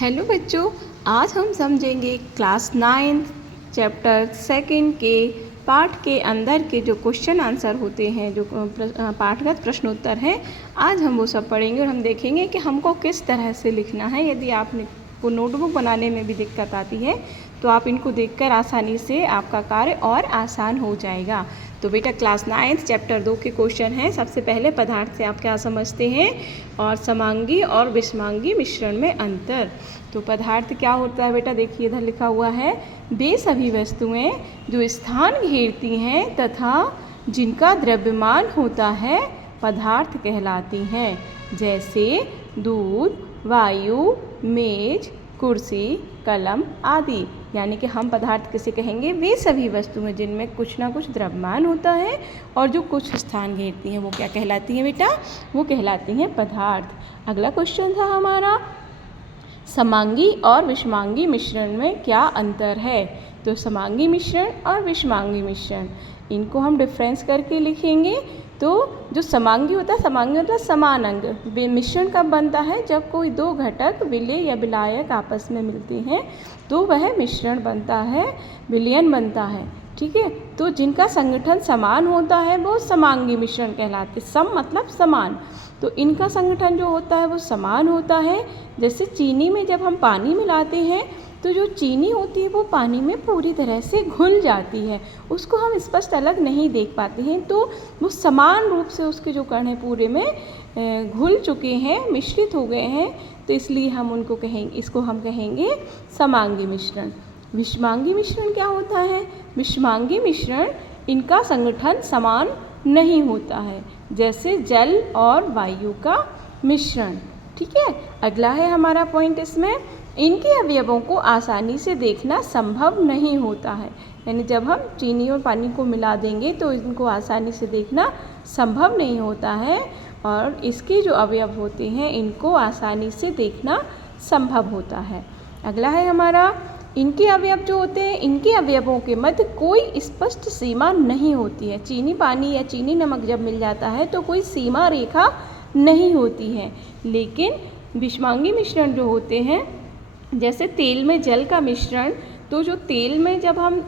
Hello बच्चों, आज हम समझेंगे क्लास 9 चैप्टर 2 के पाठ के अंदर के जो क्वेश्चन आंसर होते हैं, जो पाठगत प्रश्नोत्तर हैं, आज हम वो सब पढ़ेंगे और हम देखेंगे कि हमको किस तरह से लिखना है। यदि आपने को नोटबुक बनाने में भी दिक्कत आती है तो आप इनको देखकर आसानी से आपका कार्य और आसान हो जाएगा। तो बेटा क्लास 9 चैप्टर 2 के क्वेश्चन हैं। सबसे पहले पदार्थ से आप क्या समझते हैं और समांगी और विषमांगी मिश्रण में अंतर। तो पदार्थ क्या होता है बेटा, देखिए इधर लिखा हुआ है, वे सभी वस्तुएं जो स्थान घेरती हैं तथा जिनका द्रव्यमान होता है पदार्थ कहलाती हैं, जैसे दूध, वायु, मेज, कुर्सी, कलम आदि। यानी कि हम पदार्थ किसे कहेंगे, वे सभी वस्तुएं जिनमें कुछ ना कुछ द्रव्यमान होता है और जो कुछ स्थान घेरती हैं वो क्या कहलाती हैं बेटा, वो कहलाती हैं पदार्थ। अगला क्वेश्चन था हमारा, समांगी और विषमांगी मिश्रण में क्या अंतर है। तो समांगी मिश्रण और विषमांगी मिश्रण, इनको हम डिफरेंस करके लिखेंगे। तो जो समांगी होता है, समांगी मतलब समान अंग। मिश्रण कब बनता है, जब कोई दो घटक विलेय या विलायक आपस में मिलते हैं तो वह मिश्रण बनता है, विलयन बनता है। ठीक है, तो जिनका संगठन समान होता है वो समांगी मिश्रण कहलाते। सम मतलब समान, तो इनका संगठन जो होता है वो समान होता है। जैसे चीनी में जब हम पानी मिलाते हैं तो जो चीनी होती है वो पानी में पूरी तरह से घुल जाती है, उसको हम स्पष्ट अलग नहीं देख पाते हैं, तो वो समान रूप से उसके जो कण हैं पूरे में घुल चुके हैं, मिश्रित हो गए हैं, तो इसलिए हम उनको कहेंगे, इसको हम कहेंगे समांगी मिश्रण। विषमांगी मिश्रण क्या होता है, विषमांगी मिश्रण इनका संगठन समान नहीं होता है, जैसे जल और वायु का मिश्रण। ठीक है, अगला है हमारा पॉइंट, इसमें इनके अवयवों को आसानी से देखना संभव नहीं होता है। यानी जब हम चीनी और पानी को मिला देंगे तो इनको आसानी से देखना संभव नहीं होता है, और इसके जो अवयव होते हैं इनको आसानी से देखना संभव होता है। अगला है हमारा, इनके अवयव जो होते हैं, इनके अवयवों के मध्य कोई स्पष्ट सीमा नहीं होती है। चीनी पानी या चीनी नमक जब मिल जाता है तो कोई सीमा रेखा नहीं होती है, लेकिन विषमांगी मिश्रण जो होते हैं, जैसे तेल में जल का मिश्रण, तो जो तेल में जब हम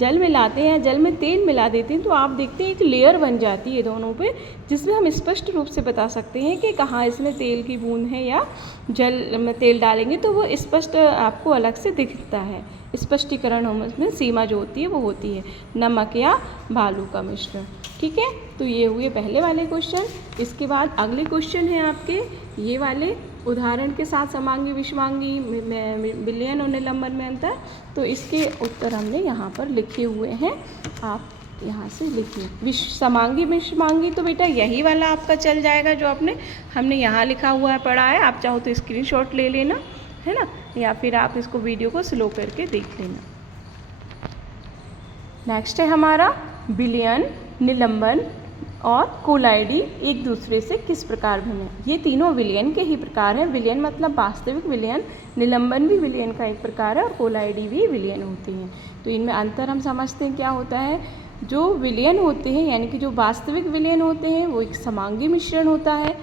जल मिलाते हैं या जल में तेल मिला देते हैं तो आप देखते हैं एक लेयर बन जाती है दोनों पे, जिसमें हम स्पष्ट रूप से बता सकते हैं कि कहाँ इसमें तेल की बूंद है या जल में तेल डालेंगे तो वो स्पष्ट आपको अलग से दिखता है। स्पष्टीकरण उसमें सीमा जो होती है वो होती है, नमक या बालू का मिश्रण। ठीक है, तो ये हुए पहले वाले क्वेश्चन। इसके बाद अगले क्वेश्चन हैं आपके ये वाले, उदाहरण के साथ समांगी विषमांगी विलयन और निलंबन में अंतर। तो इसके उत्तर हमने यहाँ पर लिखे हुए हैं, आप यहाँ से लिखिए। समांगी विषमांगी तो बेटा यही वाला आपका चल जाएगा जो हमने यहाँ लिखा हुआ है, पढ़ा है। आप चाहो तो स्क्रीनशॉट ले लेना, है ना, या फिर आप इसको वीडियो को स्लो करके देख लेना। नेक्स्ट है हमारा, विलयन, निलंबन और कोलाइडी एक दूसरे से किस प्रकार भिन्न है। ये तीनों विलयन के ही प्रकार हैं। विलयन मतलब वास्तविक विलयन, निलंबन भी विलयन का एक प्रकार है और कोलाइडी भी विलयन होती हैं। तो इनमें अंतर हम समझते हैं क्या होता है। जो विलयन होते हैं यानी कि जो वास्तविक विलयन होते हैं वो एक समांगी मिश्रण होता है।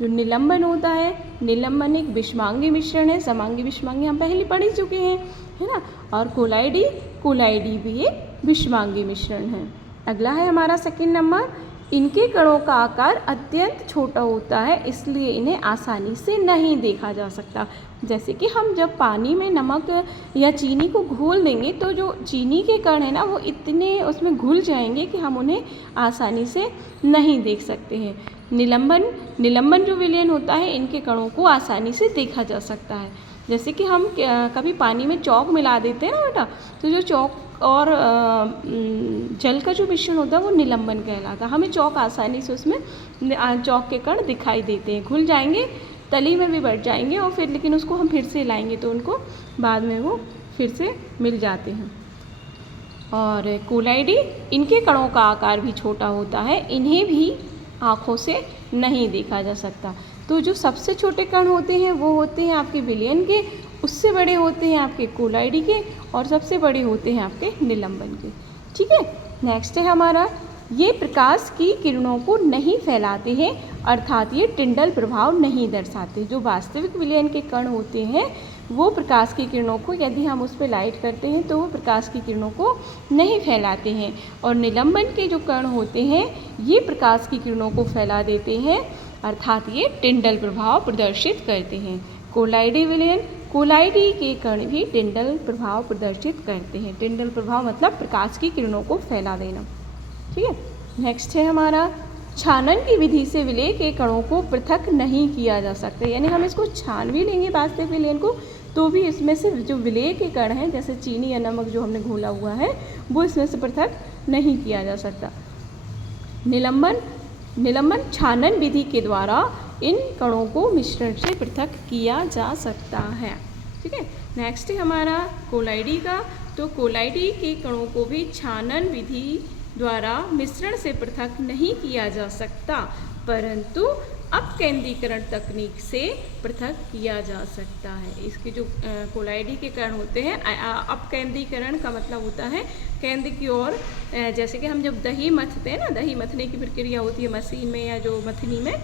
जो निलंबन होता है, निलंबन एक विषमांगी मिश्रण है। समांगी विषमांगी हम पहले पढ़ ही चुके हैं, है ना। और कोलाइडी भी एक विषमांगी मिश्रण है। अगला है हमारा सेकंड नंबर, इनके कणों का आकार अत्यंत छोटा होता है, इसलिए इन्हें आसानी से नहीं देखा जा सकता। जैसे कि हम जब पानी में नमक या चीनी को घोल देंगे तो जो चीनी के कण हैं ना वो इतने उसमें घुल जाएंगे कि हम उन्हें आसानी से नहीं देख सकते हैं। निलंबन जो विलयन होता है, इनके कणों को आसानी से देखा जा सकता है। जैसे कि हम कभी पानी में चौक मिला देते हैं ना बेटा, तो जो चौक और जल का जो मिश्रण होता है वो निलंबन कहलाता है। हमें चौक आसानी से उसमें चौक के कण दिखाई देते हैं, घुल जाएंगे, तली में भी बढ़ जाएंगे और फिर लेकिन उसको हम फिर से लाएंगे तो उनको बाद में वो फिर से मिल जाते हैं। और कोलाइडी, इनके कणों का आकार भी छोटा होता है, इन्हें भी आँखों से नहीं देखा जा सकता। तो जो सबसे छोटे कण होते हैं वो होते हैं आपके विलयन के, उससे बड़े होते हैं आपके कोलाइडी के, और सबसे बड़े होते हैं आपके निलंबन के। ठीक है, नेक्स्ट है हमारा, ये प्रकाश की किरणों को नहीं फैलाते हैं, अर्थात ये टिंडल प्रभाव नहीं दर्शाते। जो वास्तविक विलयन के कण होते हैं वो प्रकाश की किरणों को यदि हम उस पर लाइट करते हैं तो वो प्रकाश की किरणों को नहीं फैलाते हैं। और निलंबन के जो कण होते हैं ये प्रकाश की किरणों को फैला देते हैं, अर्थात ये टिंडल प्रभाव प्रदर्शित करते हैं। कोलाइडी विलयन, कोलाइडी के कण भी टिंडल प्रभाव प्रदर्शित करते हैं। टिंडल प्रभाव मतलब प्रकाश की किरणों को फैला देना। ठीक है, नेक्स्ट है हमारा छानन की विधि से विलेय के कणों को पृथक नहीं किया जा सकता। यानी हम इसको छान भी लेंगे वास्तविक विलयन को तो भी इसमें से जो विलेय के कण हैं जैसे चीनी या नमक जो हमने घोला हुआ है वो इसमें से पृथक नहीं किया जा सकता। निलंबन छानन विधि के द्वारा इन कणों को मिश्रण से पृथक किया जा सकता है। ठीक है, नेक्स्ट है हमारा कोलाइडी का। तो कोलाइडी के कणों को भी छानन विधि द्वारा मिश्रण से पृथक नहीं किया जा सकता, परंतु अपकेंद्रीकरण तकनीक से पृथक किया जा सकता है। इसके जो कोलाइडी के कण होते हैं, अपकेंद्रीकरण का मतलब होता है केंद्र की ओर। जैसे कि हम जब दही मथते हैं ना, दही मथने की प्रक्रिया होती है मशीन में या जो मथनी में,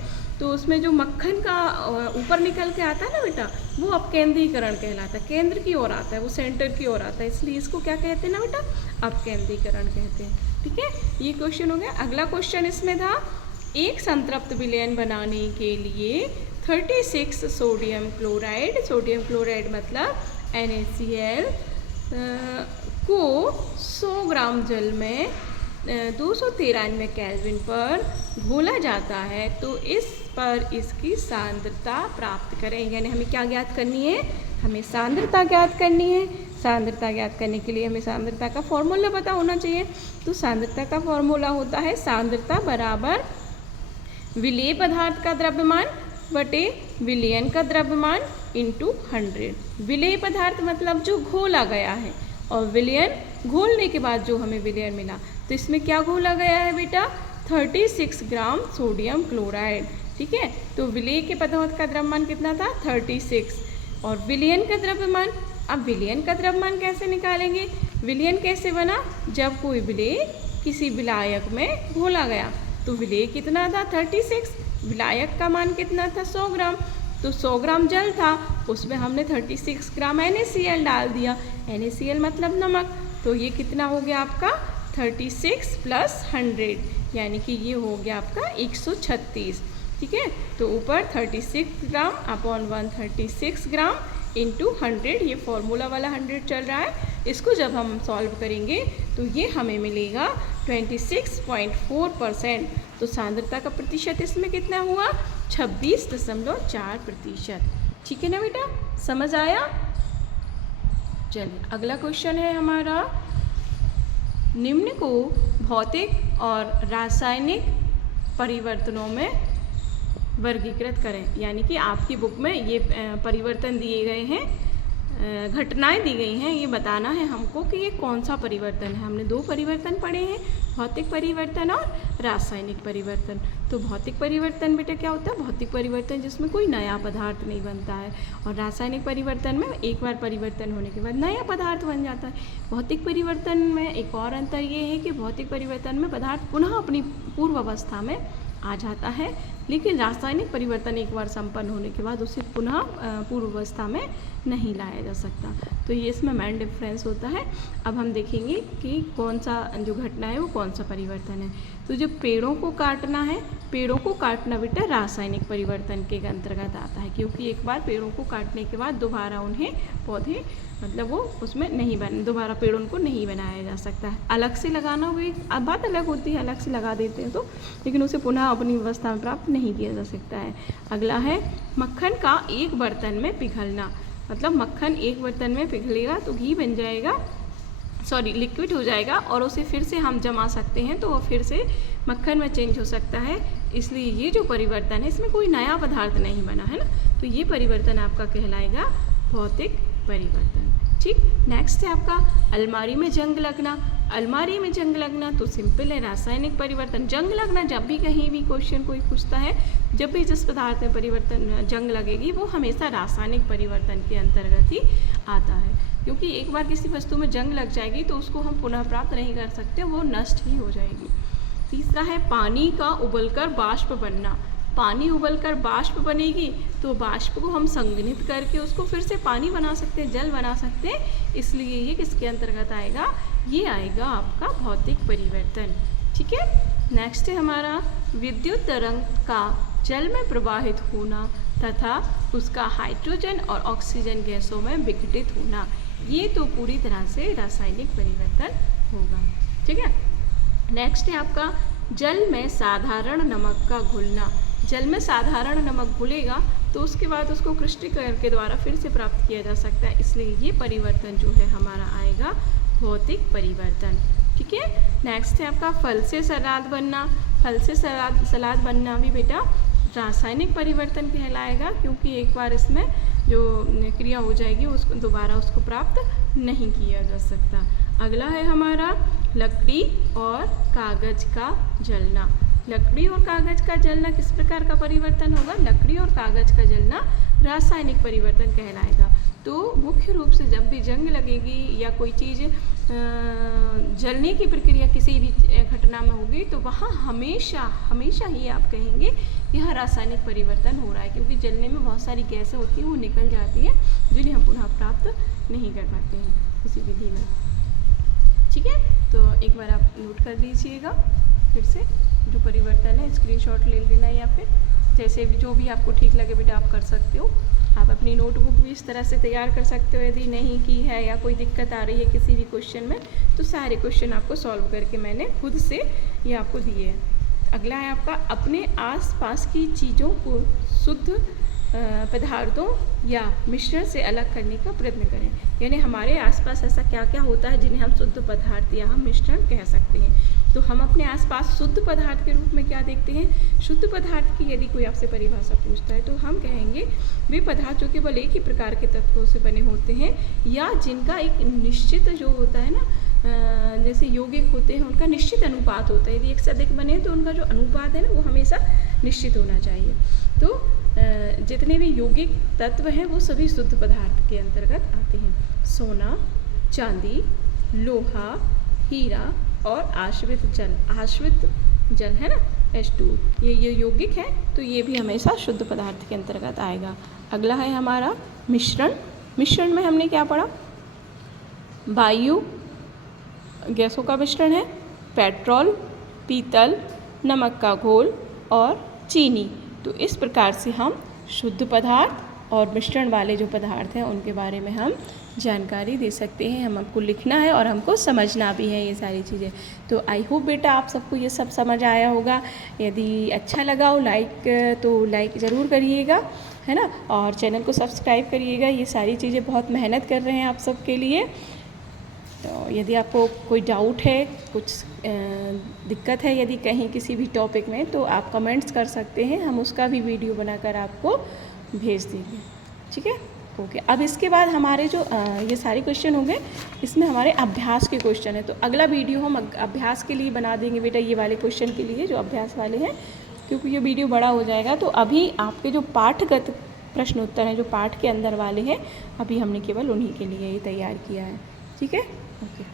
तो उसमें जो मक्खन का ऊपर निकल के आता है ना बेटा, वो अपकेंद्रीकरण कहलाता है, केंद्र की ओर आता है, वो सेंटर की ओर आता है, इसलिए इसको क्या कहते हैं ना बेटा, अपकेंद्रीकरण कहते हैं। ठीक है, ये क्वेश्चन हो गया। अगला क्वेश्चन इसमें था एक संतृप्त विलयन बनाने के लिए 36 सोडियम क्लोराइड मतलब NaCl को 100 ग्राम जल में 293 केल्विन पर घोला जाता है, तो इस पर इसकी सांद्रता प्राप्त करें। यानी हमें क्या ज्ञात करनी है, हमें सांद्रता ज्ञात करनी है। सांद्रता ज्ञात करने के लिए हमें सांद्रता का फॉर्मूला पता होना चाहिए। तो सांद्रता का फॉर्मूला होता है सांद्रता बराबर विलेय पदार्थ का द्रव्यमान बटे विलयन का द्रव्यमान इंटू 100। विलेय पदार्थ मतलब जो घोला गया है, और विलयन घोलने के बाद जो हमें विलयन मिला। तो इसमें क्या घोला गया है बेटा, 36 ग्राम सोडियम क्लोराइड। ठीक है, तो विलेय के पदार्थ का द्रव्यमान कितना था, 36, और विलयन का द्रव्यमान। अब विलयन का द्रव्यमान कैसे निकालेंगे, विलयन कैसे बना, जब कोई विलेय किसी विलायक में घोला गया। तो विलेय कितना था, 36, विलायक का मान कितना था, 100 ग्राम। तो 100 ग्राम जल था, उसमें हमने 36 ग्राम NaCl डाल दिया। NaCl मतलब नमक। तो ये कितना हो गया आपका 36 + 100, यानी कि ये हो गया आपका 136। ठीक है, तो ऊपर 36 ग्राम अपॉन 136 ग्राम इंटू 100, ये फॉर्मूला वाला 100 चल रहा है। इसको जब हम सॉल्व करेंगे तो ये हमें मिलेगा 26.4%। तो सांद्रता का प्रतिशत इसमें कितना हुआ, 26.4%। ठीक है ना बेटा, समझ आया। चलिए अगला क्वेश्चन है हमारा, निम्न को भौतिक और रासायनिक परिवर्तनों में वर्गीकृत करें। यानी कि आपकी बुक में ये परिवर्तन दिए गए हैं, घटनाएं दी गई हैं, ये बताना है हमको कि ये कौन सा परिवर्तन है। हमने 2 परिवर्तन पढ़े हैं, भौतिक परिवर्तन और रासायनिक परिवर्तन। तो भौतिक परिवर्तन बेटा क्या होता है, भौतिक परिवर्तन जिसमें कोई नया पदार्थ नहीं बनता है, और रासायनिक परिवर्तन में एक बार परिवर्तन होने के बाद नया पदार्थ बन जाता है। भौतिक परिवर्तन में एक और अंतर ये है कि भौतिक परिवर्तन में पदार्थ पुनः अपनी पूर्व अवस्था में आ जाता है, लेकिन रासायनिक परिवर्तन एक बार संपन्न होने के बाद उसे पुनः पूर्व अवस्था में नहीं लाया जा सकता। तो ये इसमें मेन डिफरेंस होता है। अब हम देखेंगे कि कौन सा जो घटना है वो कौन सा परिवर्तन है। तो जो पेड़ों को काटना है, पेड़ों को काटना बेटा रासायनिक परिवर्तन के अंतर्गत आता है, क्योंकि एक बार पेड़ों को काटने के बाद दोबारा उन्हें पौधे मतलब वो उसमें नहीं बन दोबारा पेड़ उनको नहीं बनाया जा सकता है। अलग से लगाना वो एक बात अलग होती है, अलग से लगा देते हैं तो, लेकिन उसे पुनः अपनी अवस्था में प्राप्त नहीं किया जा सकता है। अगला है मक्खन का एक बर्तन में पिघलना। मतलब मक्खन एक बर्तन में पिघलेगा तो घी बन जाएगा, लिक्विड हो जाएगा, और उसे फिर से हम जमा सकते हैं तो वो फिर से मक्खन में चेंज हो सकता है। इसलिए ये जो परिवर्तन है इसमें कोई नया पदार्थ नहीं बना है ना, तो ये परिवर्तन आपका कहलाएगा भौतिक परिवर्तन। ठीक, नेक्स्ट है आपका अलमारी में जंग लगना। अलमारी में जंग लगना तो सिंपल है, रासायनिक परिवर्तन। जंग लगना जब भी कहीं भी क्वेश्चन कोई पूछता है, जब भी जिस पदार्थ में परिवर्तन जंग लगेगी वो हमेशा रासायनिक परिवर्तन के अंतर्गत ही आता है, क्योंकि एक बार किसी वस्तु में जंग लग जाएगी तो उसको हम पुनः प्राप्त नहीं कर सकते, वो नष्ट ही हो जाएगी। तीसरा है पानी का उबलकर बाष्प बनना। पानी उबलकर बाष्प बनेगी तो बाष्प को हम संघनित करके उसको फिर से पानी बना सकते हैं, जल बना सकते हैं, इसलिए ये किसके अंतर्गत आएगा, ये आएगा आपका भौतिक परिवर्तन। ठीक है। नेक्स्ट है हमारा विद्युत तरंग का जल में प्रवाहित होना तथा उसका हाइड्रोजन और ऑक्सीजन गैसों में विघटित होना, ये तो पूरी तरह से रासायनिक परिवर्तन होगा। ठीक है। नेक्स्ट है आपका जल में साधारण नमक का घुलना। जल में साधारण नमक घुलेगा तो उसके बाद उसको क्रिस्टलीकरण के द्वारा फिर से प्राप्त किया जा सकता है, इसलिए ये परिवर्तन जो है हमारा आएगा भौतिक परिवर्तन। ठीक है। नेक्स्ट है आपका फल से सलाद बनना। फल से सलाद बनना भी बेटा रासायनिक परिवर्तन कहलाएगा, क्योंकि एक बार इसमें जो क्रिया हो जाएगी उसको दोबारा उसको प्राप्त नहीं किया जा सकता। अगला है हमारा लकड़ी और कागज का जलना। लकड़ी और कागज का जलना किस प्रकार का परिवर्तन होगा, लकड़ी और कागज का जलना रासायनिक परिवर्तन कहलाएगा। तो मुख्य रूप से जब भी जंग लगेगी या कोई चीज़ जलने की प्रक्रिया किसी भी घटना में होगी तो वहाँ हमेशा ही आप कहेंगे कि यह रासायनिक परिवर्तन हो रहा है, क्योंकि जलने में बहुत सारी गैसें होती हैं, वो निकल जाती है जिन्हें हम पुनः प्राप्त नहीं कर पाते हैं किसी विधि में। ठीक है। तो एक बार आप नोट कर लीजिएगा फिर से जो परिवर्तन है, स्क्रीनशॉट ले लेना या फिर जैसे भी जो भी आपको ठीक लगे बेटा आप कर सकते हो। आप अपनी नोटबुक भी इस तरह से तैयार कर सकते हो, यदि नहीं की है या कोई दिक्कत आ रही है किसी भी क्वेश्चन में तो सारे क्वेश्चन आपको सॉल्व करके मैंने खुद से ये आपको दिए हैं। अगला है आपका अपने आसपास की चीज़ों को शुद्ध पदार्थों या मिश्रण से अलग करने का प्रयत्न करें। यानी हमारे आसपास ऐसा क्या क्या होता है जिन्हें हम शुद्ध पदार्थ या हम मिश्रण कह सकते हैं। तो हम अपने आसपास शुद्ध पदार्थ के रूप में क्या देखते हैं, शुद्ध पदार्थ की यदि कोई आपसे परिभाषा पूछता है तो हम कहेंगे वे पदार्थ जो केवल एक ही प्रकार के तत्वों से बने होते हैं या जिनका एक निश्चित जो होता है ना, जैसे यौगिक होते हैं उनका निश्चित अनुपात होता है। यदि एक से अधिक बने तो उनका जो अनुपात है ना वो हमेशा निश्चित होना चाहिए। तो जितने भी यौगिक तत्व हैं वो सभी शुद्ध पदार्थ के अंतर्गत आते हैं। सोना, चांदी, लोहा, हीरा और आश्रित जल है ना H2, ये यौगिक है तो ये भी हमेशा शुद्ध पदार्थ के अंतर्गत आएगा। अगला है हमारा मिश्रण। मिश्रण में हमने क्या पढ़ा, वायु गैसों का मिश्रण है, पेट्रोल, पीतल, नमक का घोल और चीनी। तो इस प्रकार से हम शुद्ध पदार्थ और मिश्रण वाले जो पदार्थ हैं उनके बारे में हम जानकारी दे सकते हैं। हमको लिखना है और हमको समझना भी है ये सारी चीज़ें। तो आई होप बेटा आप सबको ये सब समझ आया होगा। यदि अच्छा लगा हो लाइक ज़रूर करिएगा, है ना, और चैनल को सब्सक्राइब करिएगा। ये सारी चीज़ें बहुत मेहनत कर रहे हैं आप सब के लिए। तो यदि आपको कोई डाउट है, कुछ दिक्कत है यदि कहीं किसी भी टॉपिक में, तो आप कमेंट्स कर सकते हैं, हम उसका भी वीडियो बनाकर आपको भेज देंगे। ठीक है, ओके। अब इसके बाद हमारे जो ये सारे क्वेश्चन हो गए, इसमें हमारे अभ्यास के क्वेश्चन है। तो अगला वीडियो हम अभ्यास के लिए बना देंगे बेटा, ये वाले क्वेश्चन के लिए जो अभ्यास वाले हैं, क्योंकि ये वीडियो बड़ा हो जाएगा। तो अभी आपके जो पाठगत प्रश्न उत्तर हैं, जो पाठ के अंदर वाले हैं, अभी हमने केवल उन्हीं के लिए ही तैयार किया है। ठीक है, ओके।